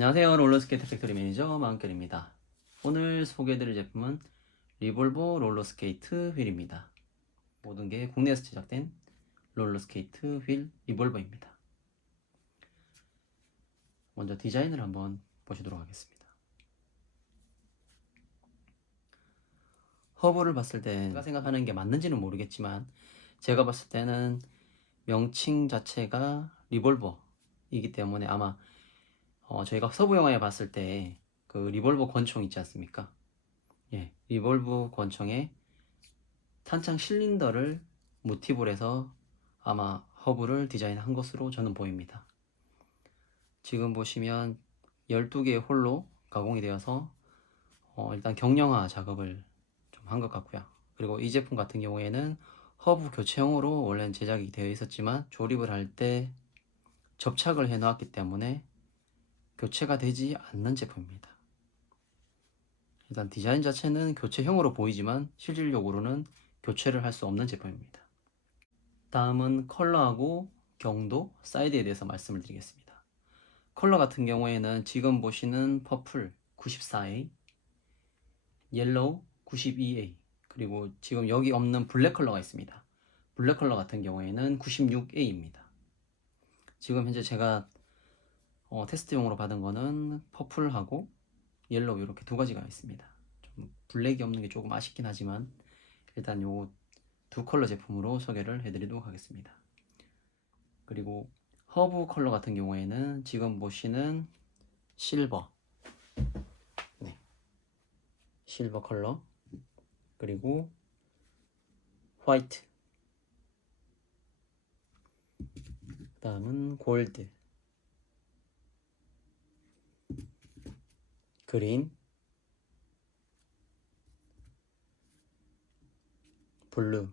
안녕하세요. 롤러스케이트 팩토리 매니저 마은결입니다. 오늘 소개해드릴 제품은 리볼버 롤러스케이트 휠입니다. 모든 게 국내에서 제작된 롤러스케이트 휠 리볼버입니다. 먼저 디자인을 한번 보시도록 하겠습니다. 허브를 봤을 때 제가 생각하는 게 맞는지는 모르겠지만 제가 봤을 때는 명칭 자체가 리볼버이기 때문에 아마 저희가 서부 영화에 봤을 때 그 리볼버 권총 있지 않습니까? 예, 리볼브 권총에 탄창 실린더를 모티브로 해서 아마 허브를 디자인한 것으로 저는 보입니다. 지금 보시면 12개의 홀로 가공이 되어서 일단 경량화 작업을 좀 한 것 같고요. 그리고 이 제품 같은 경우에는 허브 교체용으로 원래는 제작이 되어 있었지만 조립을 할 때 접착을 해 놓았기 때문에 교체가 되지 않는 제품입니다. 일단 디자인 자체는 교체형으로 보이지만 실질적으로는 교체를 할 수 없는 제품입니다. 다음은 컬러하고 경도, 사이즈에 대해서 말씀을 드리겠습니다. 컬러 같은 경우에는 지금 보시는 퍼플 94A, 옐로우 92A, 그리고 지금 여기 없는 블랙 컬러가 있습니다. 블랙 컬러 같은 경우에는 96A입니다. 지금 현재 제가 테스트용으로 받은 거는 퍼플하고 옐로우 이렇게 두 가지가 있습니다. 좀 블랙이 없는 게 조금 아쉽긴 하지만 일단 요 두 컬러 제품으로 소개를 해드리도록 하겠습니다. 그리고 허브 컬러 같은 경우에는 지금 보시는 실버, 네, 실버 컬러, 그리고 화이트, 그 다음은 골드, 그린, 블루,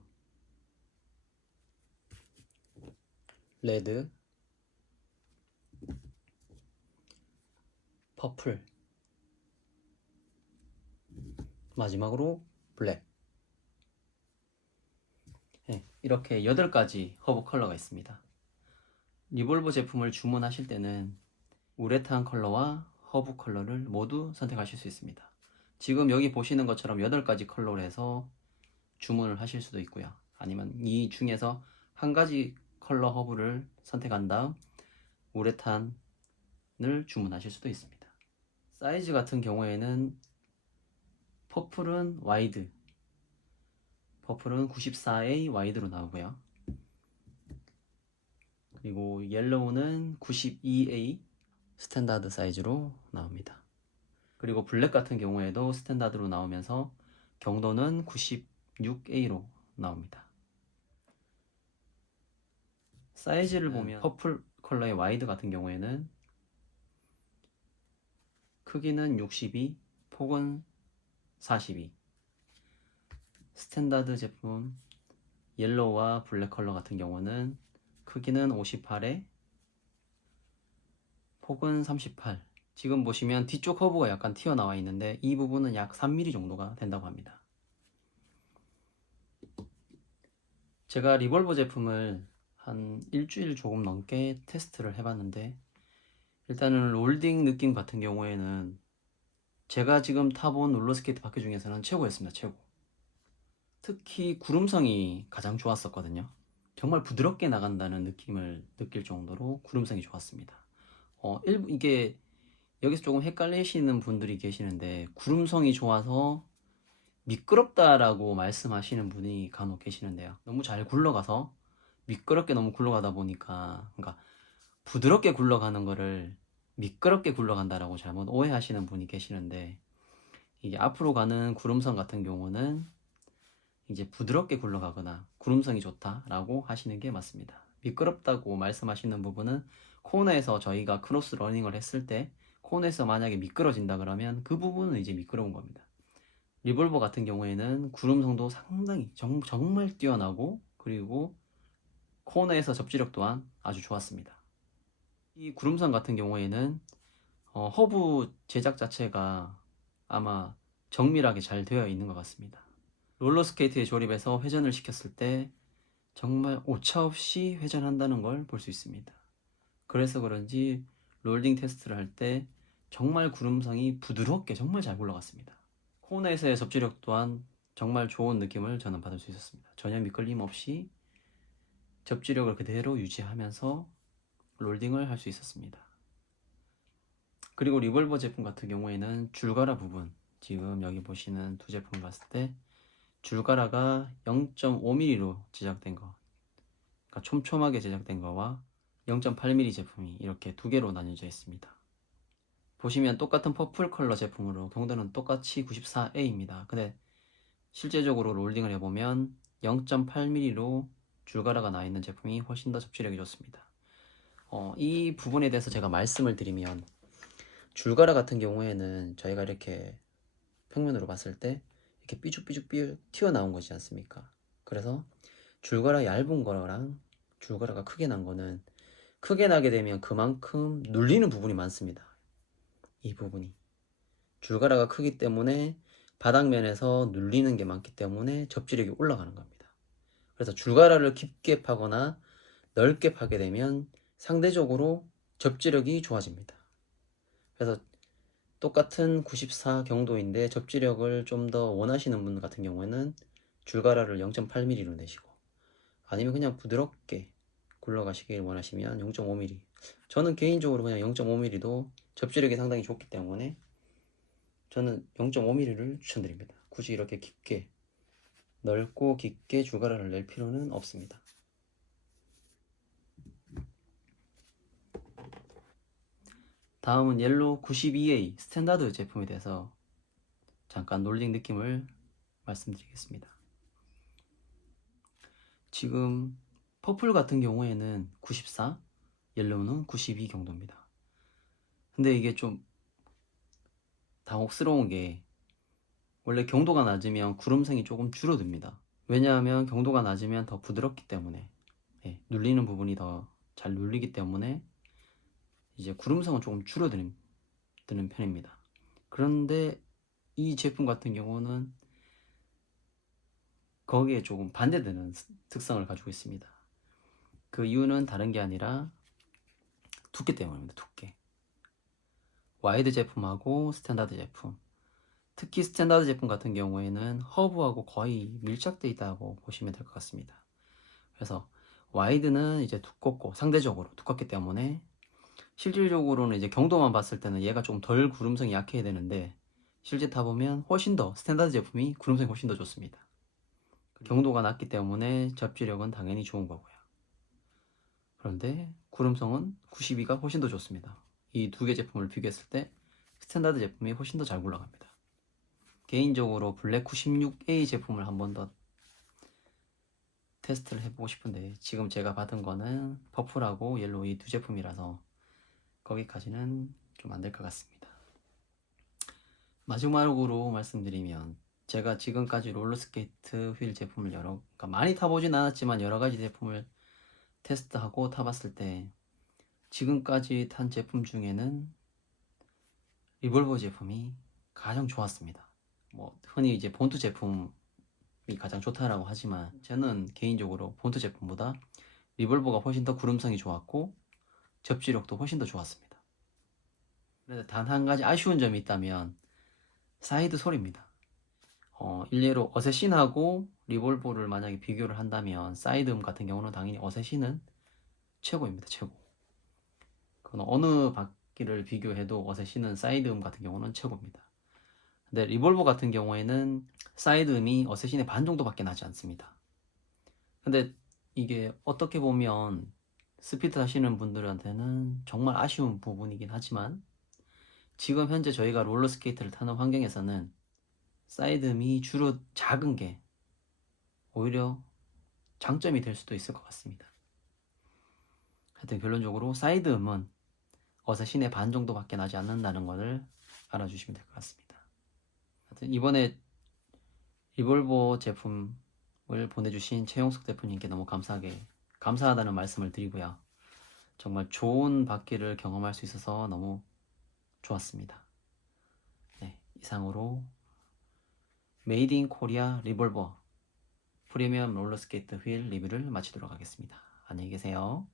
레드, 퍼플, 마지막으로 블랙. 네, 이렇게 8가지 허브 컬러가 있습니다. 리볼버 제품을 주문하실 때는 우레탄 컬러와 허브 컬러를 모두 선택하실 수 있습니다. 지금 여기 보시는 것처럼 8가지 컬러로 해서 주문을 하실 수도 있고요. 아니면 이 중에서 한 가지 컬러 허브를 선택한 다음 우레탄을 주문하실 수도 있습니다. 사이즈 같은 경우에는 퍼플은 와이드, 퍼플은 94A 와이드로 나오고요. 그리고 옐로우는 92A 스탠다드 사이즈로 나옵니다. 그리고 블랙 같은 경우에도 스탠다드로 나오면서 경도는 96A로 나옵니다. 사이즈를 보면 퍼플 컬러의 와이드 같은 경우에는 크기는 62, 폭은 42. 스탠다드 제품 옐로우와 블랙 컬러 같은 경우는 크기는 58에 폭은 38. 지금 보시면 뒤쪽 커브가 약간 튀어나와 있는데 이 부분은 약 3mm 정도가 된다고 합니다. 제가 리볼버 제품을 한 일주일 조금 넘게 테스트를 해봤는데 일단은 롤딩 느낌 같은 경우에는 제가 지금 타본 롤러스케이트 바퀴 중에서는 최고였습니다. 최고. 특히 구름성이 가장 좋았었거든요. 정말 부드럽게 나간다는 느낌을 느낄 정도로 구름성이 좋았습니다. 이게 여기서 조금 헷갈리시는 분들이 계시는데 구름성이 좋아서 미끄럽다라고 말씀하시는 분이 간혹 계시는데요. 너무 잘 굴러가서 미끄럽게 너무 굴러가다 보니까 그러니까 부드럽게 굴러가는 거를 미끄럽게 굴러간다라고 잘못 오해하시는 분이 계시는데 이게 앞으로 가는 구름성 같은 경우는 이제 부드럽게 굴러가거나 구름성이 좋다라고 하시는 게 맞습니다. 미끄럽다고 말씀하시는 부분은 코너에서 저희가 크로스 러닝을 했을 때 코너에서 만약에 미끄러진다 그러면 그 부분은 이제 미끄러운 겁니다. 리볼버 같은 경우에는 구름성도 상당히 정말 뛰어나고 그리고 코너에서 접지력 또한 아주 좋았습니다. 이 구름성 같은 경우에는 허브 제작 자체가 아마 정밀하게 잘 되어 있는 것 같습니다. 롤러스케이트에 조립해서 회전을 시켰을 때 정말 오차없이 회전한다는 걸 볼 수 있습니다. 그래서 그런지 롤링 테스트를 할 때 정말 구름성이 부드럽게 정말 잘 굴러갔습니다. 코너에서의 접지력 또한 정말 좋은 느낌을 저는 받을 수 있었습니다. 전혀 미끌림 없이 접지력을 그대로 유지하면서 롤딩을 할 수 있었습니다. 그리고 리볼버 제품 같은 경우에는 줄가라 부분, 지금 여기 보시는 두 제품을 봤을 때 줄가라가 0.5mm로 제작된 거, 그러니까 촘촘하게 제작된 거와 0.8mm 제품이 이렇게 두 개로 나뉘어져 있습니다. 보시면 똑같은 퍼플 컬러 제품으로 경도는 똑같이 94A입니다. 근데 실제적으로 롤딩을 해보면 0.8mm로 줄가라가 나 있는 제품이 훨씬 더 접지력이 좋습니다. 이 부분에 대해서 제가 말씀을 드리면, 줄가라 같은 경우에는 저희가 이렇게 평면으로 봤을 때 이렇게 삐죽삐죽 튀어나온 거지 않습니까? 그래서 줄가라 얇은 거랑 줄가라가 크게 난 거는, 크게 나게 되면 그만큼 눌리는 부분이 많습니다. 이 부분이 줄가라가 크기 때문에 바닥면에서 눌리는 게 많기 때문에 접지력이 올라가는 겁니다. 그래서 줄가라를 깊게 파거나 넓게 파게 되면 상대적으로 접지력이 좋아집니다. 그래서 똑같은 94 경도인데 접지력을 좀 더 원하시는 분 같은 경우에는 줄가라를 0.8mm로 내시고, 아니면 그냥 부드럽게 굴러가시길 원하시면 0.5mm, 저는 개인적으로 그냥 0.5mm도 접지력이 상당히 좋기 때문에 저는 0.5mm를 추천드립니다. 굳이 이렇게 깊게, 넓고 깊게 줄가라를 낼 필요는 없습니다. 다음은 옐로우 92A 스탠다드 제품에 대해서 잠깐 롤딩 느낌을 말씀드리겠습니다. 지금 퍼플 같은 경우에는 94, 옐로우는 92 경도입니다. 근데 이게 좀 당혹스러운 게, 원래 경도가 낮으면 구름성이 조금 줄어듭니다. 왜냐하면 경도가 낮으면 더 부드럽기 때문에, 눌리는 부분이 더 잘 눌리기 때문에 이제 구름성은 조금 줄어드는 편입니다. 그런데 이 제품 같은 경우는 거기에 조금 반대되는 특성을 가지고 있습니다. 그 이유는 다른 게 아니라 두께 때문입니다. 두께. 와이드 제품하고 스탠다드 제품, 특히 스탠다드 제품 같은 경우에는 허브하고 거의 밀착되어 있다고 보시면 될 것 같습니다. 그래서 와이드는 이제 두껍고 상대적으로 두껍기 때문에 실질적으로는 이제 경도만 봤을 때는 얘가 좀 덜 구름성이 약해야 되는데, 실제 타보면 훨씬 더 스탠다드 제품이 구름성이 훨씬 더 좋습니다. 경도가 낮기 때문에 접지력은 당연히 좋은 거고요. 그런데 구름성은 92가 훨씬 더 좋습니다. 이 두 개 제품을 비교했을 때 스탠다드 제품이 훨씬 더 잘 굴러갑니다. 개인적으로 블랙 96A 제품을 한 번 더 테스트를 해보고 싶은데, 지금 제가 받은 거는 퍼플하고 옐로우 이 두 제품이라서 거기까지는 좀 안 될 것 같습니다. 마지막으로 말씀드리면, 제가 지금까지 롤러스케이트 휠 제품을 그러니까 많이 타보진 않았지만 여러 가지 제품을 테스트하고 타봤을 때 지금까지 탄 제품 중에는 리볼버 제품이 가장 좋았습니다. 뭐 흔히 이제 본트 제품이 가장 좋다라고 하지만, 저는 개인적으로 본트 제품보다 리볼버가 훨씬 더 구름성이 좋았고 접지력도 훨씬 더 좋았습니다. 그런데 단 한 가지 아쉬운 점이 있다면 사이드 소리입니다. 일례로 어쌔신하고 리볼버를 만약에 비교를 한다면 사이드음 같은 경우는 당연히 어쌔신은 최고입니다. 최고. 그건 어느 바퀴를 비교해도 어쌔신은 사이드음 같은 경우는 최고입니다. 근데 리볼버 같은 경우에는 사이드음이 어쌔신의 반 정도밖에 나지 않습니다. 근데 이게 어떻게 보면 스피드 하시는 분들한테는 정말 아쉬운 부분이긴 하지만, 지금 현재 저희가 롤러스케이트를 타는 환경에서는 사이드음이 주로 작은 게 오히려 장점이 될 수도 있을 것 같습니다. 하여튼 결론적으로 사이드음은 어쌔신의 반 정도밖에 나지 않는다는 것을 알아주시면 될 것 같습니다. 하여튼 이번에 리볼버 제품을 보내주신 최용석 대표님께 너무 감사하다는 말씀을 드리고요. 정말 좋은 바퀴를 경험할 수 있어서 너무 좋았습니다. 네, 이상으로 메이드 인 코리아 리볼버 프리미엄 롤러스케이트 휠 리뷰를 마치도록 하겠습니다. 안녕히 계세요.